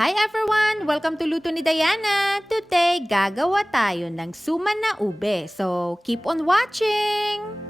Hi everyone! Welcome to Luto ni Diana! Today, gagawa tayo ng suman na ube. So, keep on watching!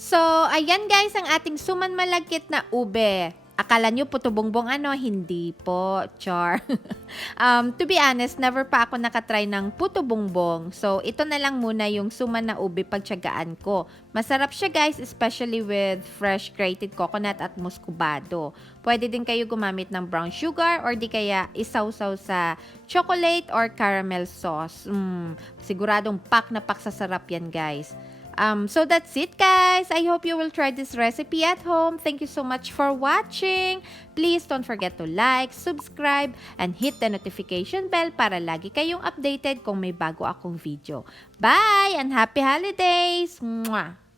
So, ayan guys ang ating suman malagkit na ube. Akala nyo puto bongbong ano? Hindi po, char. To be honest, never pa ako nakatry ng puto bongbong. So, ito na lang muna yung suman na ube pagtiyagaan ko. Masarap siya guys, especially with fresh grated coconut at muscovado. Pwede din kayo gumamit ng brown sugar or di kaya isawsaw sa chocolate or caramel sauce. Siguradong pak na pak sa sarap yan guys. So that's it guys. I hope you will try this recipe at home. Thank you so much for watching. Please don't forget to like, subscribe, and hit the notification bell para lagi kayong updated kung may bago akong video. Bye and happy holidays! Mwah!